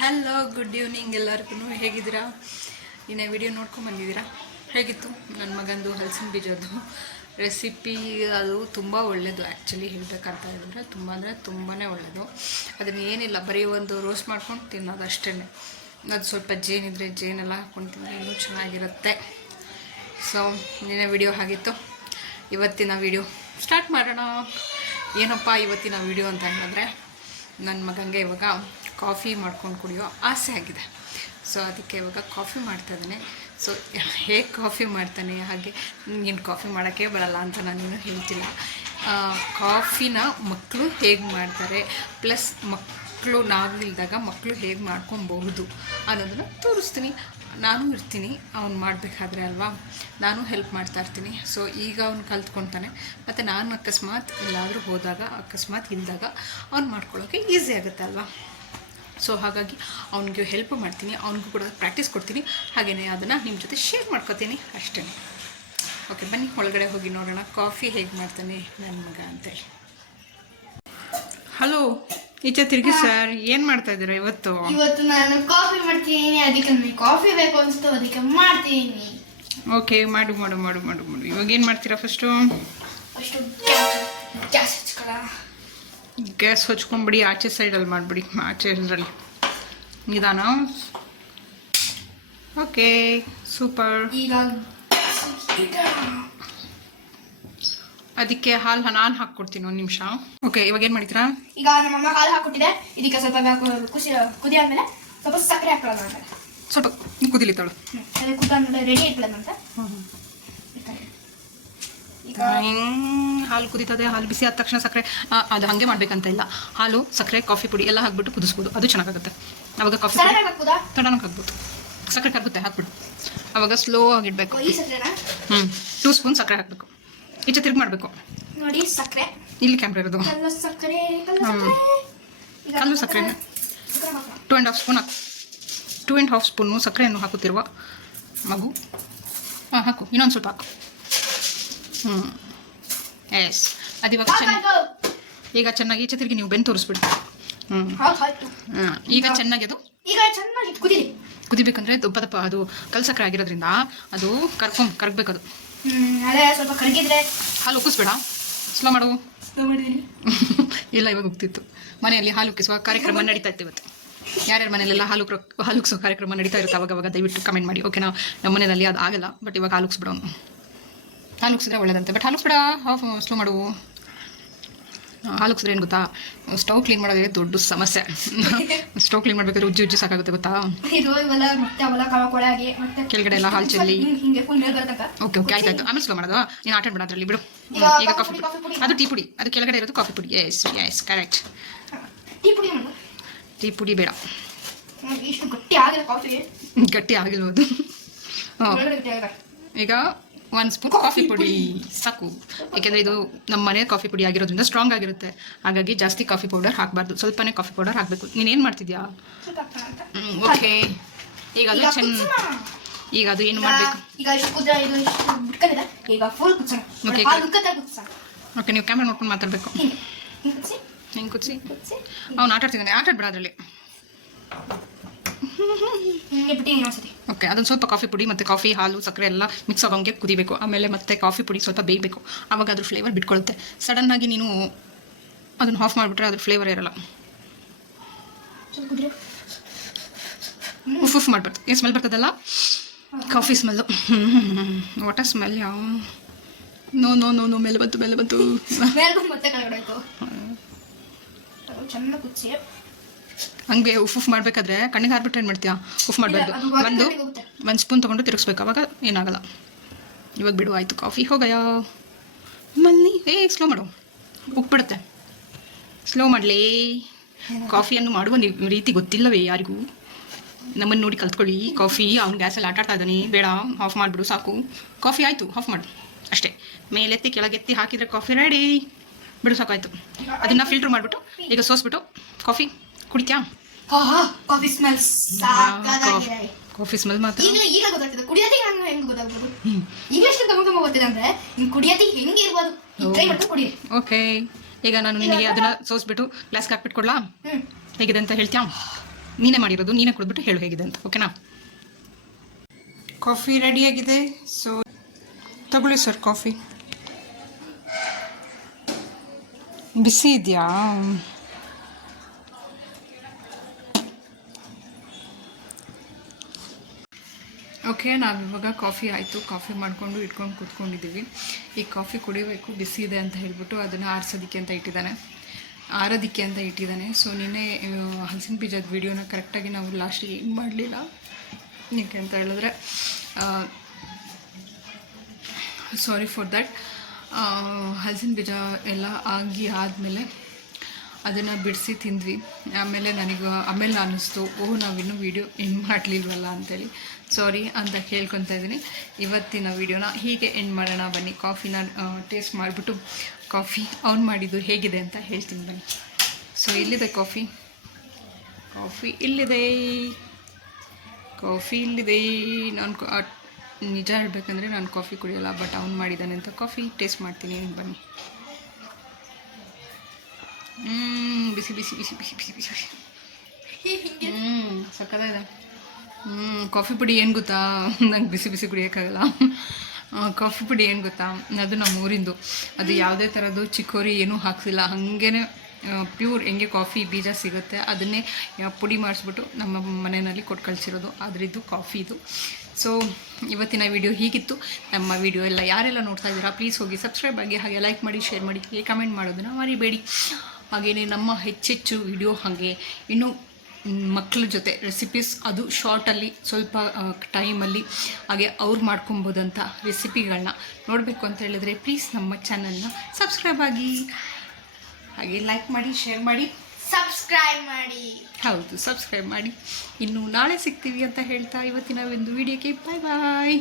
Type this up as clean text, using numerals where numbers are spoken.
Hello, good evening ಎಲ್ಲರಿಗೂ. ಹೇಗಿದ್ದೀರಾ? ಇನ್ನೇ ವಿಡಿಯೋ ನೋಡ್ಕೊಂಡು ಬಂದಿದ್ದೀರಾ? ಹೇಗಿತ್ತು ನನ್ನ ಮಗಂದು ಹಲಸಿನ ಬೀಜದ್ದು ರೆಸಿಪಿ? ಅದು ತುಂಬ ಒಳ್ಳೆಯದು. ಆ್ಯಕ್ಚುಲಿ ಹೇಳಬೇಕಂತ ಹೇಳಿದ್ರೆ ತುಂಬ ಅಂದರೆ ತುಂಬಾ ಒಳ್ಳೆಯದು. ಅದನ್ನು ಏನಿಲ್ಲ, ಬರೀ ಒಂದು ರೋಸ್ಟ್ ಮಾಡ್ಕೊಂಡು ತಿನ್ನೋದು ಅಷ್ಟೇ. ಅದು ಸ್ವಲ್ಪ ಜೇನಿದ್ರೆ ಜೇನೆಲ್ಲ ಹಾಕ್ಕೊಂಡು ತಿಂದರೆ ಇನ್ನೂ ಚೆನ್ನಾಗಿರುತ್ತೆ. ಸೊ ನಿನ್ನೆ ವಿಡಿಯೋ ಆಗಿತ್ತು. ಇವತ್ತಿನ ವಿಡಿಯೋ ಸ್ಟಾರ್ಟ್ ಮಾಡೋಣ. ಏನಪ್ಪ ಇವತ್ತಿನ ವಿಡಿಯೋ ಅಂತ ಹೇಳಿದ್ರೆ, ನನ್ನ ಮಗನಿಗೆ ಇವಾಗ ಕಾಫಿ ಮಾಡ್ಕೊಂಡು ಕುಡಿಯೋ ಆಸೆ ಆಗಿದೆ. ಸೊ ಅದಕ್ಕೆ ಇವಾಗ ಕಾಫಿ ಮಾಡ್ತಾಯಿದ್ದಾನೆ. ಸೊ ಹೇಗೆ ಕಾಫಿ ಮಾಡ್ತಾನೆ, ಹಾಗೆ ನೀನು ಕಾಫಿ ಮಾಡೋಕ್ಕೆ ಬರಲ್ಲ ಅಂತ ನಾನೇನು ಹೇಳ್ತಿಲ್ಲ. ಕಾಫಿನ ಮಕ್ಕಳು ಹೇಗೆ ಮಾಡ್ತಾರೆ, ಪ್ಲಸ್ ಮಕ್ಕಳು ನಾವಿಲ್ದಾಗ ಮಕ್ಕಳು ಹೇಗೆ ಮಾಡ್ಕೊಬಹುದು ಅನ್ನೋದನ್ನು ತೋರಿಸ್ತೀನಿ. ನಾನು ಇರ್ತೀನಿ ಅವ್ನು ಮಾಡಬೇಕಾದ್ರೆ ಅಲ್ವಾ, ನಾನು ಹೆಲ್ಪ್ ಮಾಡ್ತಾ ಇರ್ತೀನಿ. ಸೊ ಈಗ ಅವ್ನು ಕಲ್ತ್ಕೊತಾನೆ. ಮತ್ತು ನಾನು ಅಕಸ್ಮಾತ್ ಎಲ್ಲಾದರೂ ಹೋದಾಗ, ಅಕಸ್ಮಾತ್ ಇಲ್ದಾಗ ಅವ್ನು ಮಾಡ್ಕೊಳ್ಳೋಕ್ಕೆ ಈಸಿ ಆಗುತ್ತೆ ಅಲ್ವಾ. ಸೊ ಹಾಗಾಗಿ ಅವ್ನಿಗೆ ಹೆಲ್ಪ್ ಮಾಡ್ತೀನಿ, ಅವ್ನಿಗೂ ಕೂಡ ಪ್ರಾಕ್ಟೀಸ್ ಕೊಡ್ತೀನಿ. ಹಾಗೆಯೇ ಅದನ್ನು ನಿಮ್ಮ ಜೊತೆ ಶೇರ್ ಮಾಡ್ಕೊತೀನಿ ಅಷ್ಟೇ. ಓಕೆ, ಬನ್ನಿ ಒಳಗಡೆ ಹೋಗಿ ನೋಡೋಣ ಕಾಫಿ ಹೇಗೆ ಮಾಡ್ತಾನೆ ನನ್ನ ಮಗ ಅಂತೇಳಿ. ಹಲೋ, ಈಚೆ ತಿರುಗಿ ಸರ್. ಏನು ಮಾಡ್ತಾ ಇದ್ದೀರಾ ಇವತ್ತು? ಇವತ್ತು ನಾನು ಕಾಫಿ ಮಾಡ್ತೀನಿ. ಅದಕ್ಕೆ ನನಗೆ ಕಾಫಿ ಬೇಕು ಅನಿಸ್ತು, ಅದಕ್ಕೆ ಮಾಡ್ತೀನಿ. ಓಕೆ, ಮಾಡು ಮಾಡು ಮಾಡು ಮಾಡು ಮಾಡು. ಇವಾಗ ಏನು ಮಾಡ್ತೀರಾ? ಫಸ್ಟು ಗ್ಯಾಸ್ ಹಚ್ಕೊಳ. ಗ್ಯಾಸ್ ಹಚ್ಕೊಂಬಿಡಿ, ಆಚೆ ಸೈಡಲ್ಲಿ ಮಾಡಿಬಿಡಿ, ಆಚೆ ಇದರಲ್ಲಿ ನಿಧಾನ. Okay, super. ಈಗ ಅದಕ್ಕೆ ಹಾಲು ನಾನು ಹಾಕ್ಕೊಡ್ತೀನಿ, ಒಂದು ನಿಮಿಷ. ಓಕೆ, ಇವಾಗ ಏನು ಮಾಡಿದ್ರಾ? ಈಗ ನಮ್ಮಮ್ಮ ಹಾಲು ಹಾಕ್ಕೊಟ್ಟಿದೆ. ಇದಕ್ಕೆ ಸ್ವಲ್ಪ ಕುದಿ ಆದ್ಮೇಲೆ ಸ್ವಲ್ಪ ಸಕ್ಕರೆ ಹಾಕೊಳ್ಳೋಣ ಅಂತ. ಸ್ವಲ್ಪ ಕುದಿಲಿತ್ತಾಳು. ಅದೇ ಕುದ್ದಾದ್ಮೇಲೆ ರೆಡಿ ಇಟ್ಕೊಳ್ಳೋಣ ಅಂತ. ಈಗ ಹಾಲು ಕುದೀತದೆ. ಹಾಲು ಬಿಸಿ ಆದ ತಕ್ಷಣ ಸಕ್ಕರೆ, ಅದು ಹಾಗೆ ಮಾಡ್ಬೇಕಂತ ಇಲ್ಲ. ಹಾಲು, ಸಕ್ಕರೆ, ಕಾಫಿ ಪುಡಿ ಎಲ್ಲ ಹಾಕ್ಬಿಟ್ಟು ಕುದಿಸ್ಬೋದು, ಅದು ಚೆನ್ನಾಗಾಗುತ್ತೆ. ಅವಾಗ ಕಾಫಿ ತಡನಕ್ಕೆ ಹಾಕ್ಬೋದು. ಸಕ್ಕರೆ ಕರಗುತ್ತೆ, ಹಾಕ್ಬಿಟ್ಟು ಅವಾಗ ಸ್ಲೋ ಆಗಿಡ್ಬೇಕು. 2 ಸ್ಪೂನ್ ಸಕ್ಕರೆ ಹಾಕಬೇಕು. ಈಚೆ ತಿರುಗಿ ಮಾಡಬೇಕು ನೋಡಿ. ಸಕ್ಕರೆ ಇಲ್ಲಿ ಕ್ಯಾಮ್ರಾ ಇರೋದು. ಕಲ್ಲು ಸಕ್ಕರೆ ಕಲ್ಲು ಸಕ್ಕರೆ 2.5 ಸ್ಪೂನ್ ಹಾಕು. 2.5 ಸ್ಪೂನು ಸಕ್ಕರೆಯನ್ನು ಹಾಕುತ್ತಿರುವ ಮಗು. ಹಾಕು, ಇನ್ನೊಂದು ಸ್ವಲ್ಪ ಹಾಕು. ಎಸ್, ಅದು ಇವಾಗ ಈಗ ಚೆನ್ನಾಗಿ ಈಚೆ ತಿರುಗಿ ನೀವು ಬೆನ್ನು ತೋರಿಸ್ಬಿಡಿ. ಈಗ ಚೆನ್ನಾಗಿ ಅದು ಕುದಿಬೇಕಂದ್ರೆ ದಪ್ಪ ಅದು ಕಲ್ ಸಕ್ಕರೆ ಆಗಿರೋದ್ರಿಂದ ಅದು ಕರಗಬೇಕು. ಅದು ಸ್ವಲ್ಪ ಕರಗಿದ್ರೆ ಹಾಲು ಉಕ್ಕಿಸ್ಬೇಡ, ಸ್ಲೋ ಮಾಡು. ಇಲ್ಲ, ಇವಾಗ ಉಕ್ತಿತ್ತು. ಮನೆಯಲ್ಲಿ ಹಾಲು ಉಕ್ಕಿಸುವ ಕಾರ್ಯಕ್ರಮ ನಡೀತಾ ಇತ್ತು ಇವತ್ತು. ಯಾರ್ಯಾರ ಮನೆಯಲ್ಲೆಲ್ಲ ಹಾಲು ಉಕ್ಕಿಸೋ ಕಾರ್ಯಕ್ರಮ ನಡೀತಾ ಇರುತ್ತೆ ಅವಾಗ ದಯವಿಟ್ಟು ಕಮೆಂಟ್ ಮಾಡಿ. ಓಕೆನಾ? ನಮ್ಮ ಮನೆಯಲ್ಲಿ ಅದು ಆಗಲ್ಲ, ಬಟ್ ಇವಾಗ ಹಾಲು ಉಕ್ಸ್ಬಿಡೋ. ಹಾಲು ಉಕ್ಸಿದ್ರೆ ಒಳ್ಳೇದಂತೆ, ಬಟ್ ಹಾಲು ಉಕ್ಸ್ಬೇಡ, ಸ್ಲೋ ಮಾಡು. ಹಾಲು ಉಕ್ಸಿದ್ರೆ ಏನು ಗೊತ್ತಾ, ಸ್ಟವ್ ಕ್ಲೀನ್ ಮಾಡೋದೇ ದೊಡ್ಡ ಸಮಸ್ಯೆ. ಸ್ಟವ್ ಕ್ಲೀನ್ ಮಾಡ್ಬೇಕಾದ್ರೆ ಉಜ್ಜಿ ಸಾಕಾಗುತ್ತೆ ಗೊತ್ತಾ. ಕೆಳಗಡೆ ಎಲ್ಲ ಹಾಲು ಚೆಲ್ಲಿ. ಓಕೆ ಓಕೆ, ಆಯ್ತಾಯ್ತು. ಆಮೇಲೆ ಸ್ಲೋ ಮಾಡೋದು. ನೀನು ಆಟ ಆಡ್ಬೇಡ ಅದರಲ್ಲಿ, ಬಿಡು. ಈಗ ಕಾಫಿ ಪುಡಿ, ಅದು ಟೀ ಪುಡಿ, ಅದು ಕೆಳಗಡೆ ಇರೋದು ಕಾಫಿ ಪುಡಿ. S S, correct. ಟೀ ಪುಡಿ ಬೇಡ, ಗಟ್ಟಿ ಆಗಿಲ್ಬೋದು. ಈಗ 1 ಸ್ಪೂನ್ ಕಾಫಿ ಪುಡಿ ಸಾಕು. ಯಾಕೆಂದರೆ ಇದು ನಮ್ಮ ಮನೆ ಕಾಫಿ ಪುಡಿ ಆಗಿರೋದ್ರಿಂದ ಸ್ಟ್ರಾಂಗ್ ಆಗಿರುತ್ತೆ. ಹಾಗಾಗಿ ಜಾಸ್ತಿ ಕಾಫಿ ಪೌಡರ್ ಹಾಕಬಾರ್ದು, ಸ್ವಲ್ಪನೇ ಕಾಫಿ ಪೌಡರ್ ಹಾಕಬೇಕು. ನೀನೇನು ಮಾಡ್ತಿದ್ಯಾ? ಓಕೆ, ಈಗ ಅದು ಈಗ ಅದು ಏನು ಮಾಡಬೇಕು? ಓಕೆ, ನೀವು ಕ್ಯಾಮ್ರಾ ನೋಡ್ಕೊಂಡು ಮಾತಾಡಬೇಕು. ಹೆಂಗೆ ಕುದಿಸಿ? ಅವ್ನು ಆಟ ಆಡ್ತಿದ್ದಾನೆ, ಆಟ ಆಡ್ಬೇಡ ಅದರಲ್ಲಿ. ಓಕೆ, ಅದೊಂದು ಸ್ವಲ್ಪ ಕಾಫಿ ಪುಡಿ ಮತ್ತು ಕಾಫಿ, ಹಾಲು, ಸಕ್ಕರೆ ಎಲ್ಲ ಮಿಕ್ಸ್ ಆಗೋಂಗೆ ಕುದಿಬೇಕು. ಆಮೇಲೆ ಮತ್ತೆ ಕಾಫಿ ಪುಡಿ ಸ್ವಲ್ಪ ಬೇಯಬೇಕು, ಆವಾಗ ಅದ್ರ ಫ್ಲೇವರ್ ಬಿಟ್ಕೊಳ್ಳುತ್ತೆ. ಸಡನ್ನಾಗಿ ನೀನು ಅದನ್ನು ಆಫ್ ಮಾಡಿಬಿಟ್ರೆ ಅದ್ರ ಫ್ಲೇವರ್ ಇರಲ್ಲ. ಉಫ್ ಮಾಡ್ಬಾರ್ದು. ಏನು ಸ್ಮೆಲ್ ಬರ್ತದಲ್ಲ, coffee smell. What a smell. ಯಾವ ನೋ ನೋ ನೋ ನೋ ಮೇಲೆ ಬಂತು ಹಂಗೆ ಉಫ್ ಮಾಡಬೇಕಾದ್ರೆ ಕಣ್ಣಿಗೆ ಹಾರ್ಬಿಟ್ರೆ ಏನು ಮಾಡ್ತೀಯಾ? ಉಫ್ ಮಾಡಬಾರ್ದು. ಒಂದು ಸ್ಪೂನ್ ತೊಗೊಂಡು ತಿರುಗಿಸ್ಬೇಕು, ಅವಾಗ ಏನಾಗಲ್ಲ. ಇವಾಗ ಬಿಡು, ಆಯಿತು. ಕಾಫಿ ಹೋಗಯ ಮಲ್ಲಿ. ಸ್ಲೋ ಮಾಡು, ಉಪ್ಪಿಡುತ್ತೆ. ಸ್ಲೋ ಮಾಡಲೇ. ಕಾಫಿಯನ್ನು ಮಾಡುವ ರೀತಿ ಗೊತ್ತಿಲ್ಲವೇ ಯಾರಿಗೂ? ನಮ್ಮನ್ನು ನೋಡಿ ಕಲ್ತ್ಕೊಳ್ಳಿ. ಕಾಫಿ ಅವ್ನು ಗ್ಯಾಸಲ್ಲಿ ಆಟ ಆಡ್ತಾ ಇದ್ದಾನೆ, ಬೇಡ, ಆಫ್ ಮಾಡಿಬಿಡು, ಸಾಕು. ಕಾಫಿ ಆಯಿತು, ಆಫ್ ಮಾಡು ಅಷ್ಟೇ. ಮೇಲೆತ್ತಿ ಕೆಳಗೆತ್ತಿ ಹಾಕಿದರೆ ಕಾಫಿ ರೆಡಿ. ಬಿಡು, ಸಾಕಾಯಿತು. ಅದನ್ನು ಫಿಲ್ಟ್ರ್ ಮಾಡಿಬಿಟ್ಟು ಈಗ ಸೋಸ್ಬಿಟ್ಟು ಕಾಫಿ ಕುಡಿತ್ಯಾ? ಕಾಫಿ ಸ್ಮೆಲ್ ಕಾಫಿ ಸ್ಮೆಲ್ ಮಾತ್ರ ಈಗ ಗೊತ್ತಾಗ್ತದೆ. ಕುಡಿಯೋದೇ ಹೆಂಗೆ ಗೊತ್ತಾಗ್ಬೋದು? ಈಗಷ್ಟು ಗೊತ್ತಿದೆ ಅಂದರೆ ಇನ್ನು ಕುಡಿಯೋದೇ ಹೆಂಗೆ ಇರ್ಬೋದು, ಟ್ರೈ ಮಾಡ್ಕೊಂಡು ಕುಡಿ. ಓಕೆ, ಈಗ ನಾನು ನಿನಗೆ ಅದನ್ನು ಸೋಸ್ಬಿಟ್ಟು ಗ್ಲಾಸ್ಗೆ ಹಾಕ್ಬಿಟ್ಟು ಕೊಡ್ಲಾ? ಹೇಗಿದೆ ಅಂತ ಹೇಳ್ತೀಯಾ? ನೀನೇ ಮಾಡಿರೋದು, ನೀನೇ ಕುಡಿದ್ಬಿಟ್ಟು ಹೇಳು ಹೇಗಿದೆ ಅಂತ, ಓಕೆನಾ? ಕಾಫಿ ರೆಡಿಯಾಗಿದೆ. ಸೊ ತಗೊಳ್ಳಿ ಸರ್ ಕಾಫಿ. ಬಿಸಿ ಇದೆಯಾ? ಓಕೆ, ನಾವಿವಾಗ ಕಾಫಿ ಆಯಿತು, ಕಾಫಿ ಮಾಡಿಕೊಂಡು ಇಟ್ಕೊಂಡು ಕೂತ್ಕೊಂಡಿದ್ದೀವಿ. ಈ ಕಾಫಿ ಕುಡಿಬೇಕು, ಬಿಸಿ ಇದೆ ಅಂತ ಹೇಳ್ಬಿಟ್ಟು ಅದನ್ನು ಆರಿಸೋದಕ್ಕೆ ಅಂತ ಇಟ್ಟಿದ್ದಾನೆ. ಸೊ ನಿನ್ನೆ ಹಲಸಿನ ಬೀಜದ ವೀಡಿಯೋನ ಕರೆಕ್ಟಾಗಿ ನಾವು ಲಾಸ್ಟಿಗೆ ಏನು ಮಾಡಲಿಲ್ಲ. ಏಕೆ ಅಂತ ಹೇಳಿದ್ರೆ ಸಾರಿ ಫಾರ್ ದ್ಯಾಟ್. ಹಲಸಿನ ಬೀಜ ಎಲ್ಲ ಆದಮೇಲೆ ಅದನ್ನು ಬಿಡಿಸಿ ತಿಂದ್ವಿ. ಆಮೇಲೆ ಅನ್ನಿಸ್ತು, ನಾವಿನ್ನೂ ವೀಡಿಯೋ ಎಂಡ್ ಮಾಡಲಿಲ್ವಲ್ಲ ಅಂತೇಳಿ ಸಾರಿ ಅಂತ ಕೇಳ್ಕೊತಾ ಇದ್ದೀನಿ. ಇವತ್ತಿನ ವೀಡಿಯೋನ ಹೀಗೆ ಎಂಡ್ ಮಾಡೋಣ ಬನ್ನಿ. ಕಾಫಿನ ಟೇಸ್ಟ್ ಮಾಡಿಬಿಟ್ಟು ಕಾಫಿ ಆನ್ ಮಾಡಿದ್ದು ಹೇಗಿದೆ ಅಂತ ಹೇಳ್ತೀನಿ ಬನ್ನಿ. ಸೊ ಇಲ್ಲಿದೆ ಕಾಫಿ ಇಲ್ಲಿದೆ. ನಾನು ನಿಜ ಹೇಳಬೇಕಂದ್ರೆ ನಾನು ಕಾಫಿ ಕುಡಿಯೋಲ್ಲ, ಬಟ್ ಆನ್ ಮಾಡಿದ್ದಾನೆ ಅಂತ ಕಾಫಿ ಟೇಸ್ಟ್ ಮಾಡ್ತೀನಿ ಬನ್ನಿ. ಬಿಸಿ ಬಿಸಿ ಬಿಸಿ ಬಿಸಿ ಬಿಸಿ ಬಿಸಿ ಬಿಸಿ ಸಕ್ಕತ್ತಾಗಿದೆ. ಕಾಫಿ ಪುಡಿ ಏನು ಗೊತ್ತಾ, ನಂಗೆ ಬಿಸಿ ಬಿಸಿ ಕುಡಿಯೋಕ್ಕಾಗಲ್ಲ. ಕಾಫಿ ಪುಡಿ ಏನು ಗೊತ್ತಾ, ಅದು ನಮ್ಮ ಊರಿಂದು. ಅದು ಯಾವುದೇ ಥರದ್ದು ಚಿಕ್ಕೋರಿ ಏನೂ ಹಾಕ್ಸಿಲ್ಲ, ಹಾಗೇ ಪ್ಯೂರ್ ಹೆಂಗೆ ಕಾಫಿ ಬೀಜ ಸಿಗುತ್ತೆ ಅದನ್ನೇ ಪುಡಿ ಮಾಡಿಸ್ಬಿಟ್ಟು ನಮ್ಮ ಮನೆಯಲ್ಲಿ ಕೊಟ್ಟು ಕಳಿಸಿರೋದು. ಅದರದ್ದು ಕಾಫಿ ಇದು. ಸೊ ಇವತ್ತಿನ ವಿಡಿಯೋ ಹೀಗಿತ್ತು. ನಮ್ಮ ವಿಡಿಯೋ ಎಲ್ಲ ಯಾರೆಲ್ಲ ನೋಡ್ತಾ ಇದ್ದೀರಾ ಪ್ಲೀಸ್ ಹೋಗಿ ಸಬ್ಸ್ಕ್ರೈಬ್ ಆಗಿ, ಹಾಗೆ ಲೈಕ್ ಮಾಡಿ, ಶೇರ್ ಮಾಡಿ, ಹಾಗೆ ಕಮೆಂಟ್ ಮಾಡೋದನ್ನು ಮರಿಬೇಡಿ. ಹಾಗೆಯೇ ನಮ್ಮ ಹೆಚ್ಚೆಚ್ಚು ವಿಡಿಯೋ ಹಾಗೆ ಇನ್ನೂ ಮಕ್ಕಳ ಜೊತೆ ರೆಸಿಪೀಸ್, ಅದು ಶಾರ್ಟಲ್ಲಿ ಸ್ವಲ್ಪ ಟೈಮಲ್ಲಿ ಹಾಗೆ ಅವ್ರು ಮಾಡ್ಕೊಬೋದಂಥ ರೆಸಿಪಿಗಳನ್ನ ನೋಡಬೇಕು ಅಂತ ಹೇಳಿದ್ರೆ ಪ್ಲೀಸ್ ನಮ್ಮ ಚಾನಲ್ನ ಸಬ್ಸ್ಕ್ರೈಬ್ ಆಗಿ, ಹಾಗೆ ಲೈಕ್ ಮಾಡಿ, ಶೇರ್ ಮಾಡಿ, ಸಬ್ಸ್ಕ್ರೈಬ್ ಮಾಡಿ. ಹೌದು, ಸಬ್ಸ್ಕ್ರೈಬ್ ಮಾಡಿ. ಇನ್ನು ನಾಳೆ ಸಿಗ್ತೀವಿ ಅಂತ ಹೇಳ್ತಾ ಇವತ್ತಿನ ಒಂದು ವಿಡಿಯೋಕ್ಕೆ ಬಾಯ್ ಬಾಯ್.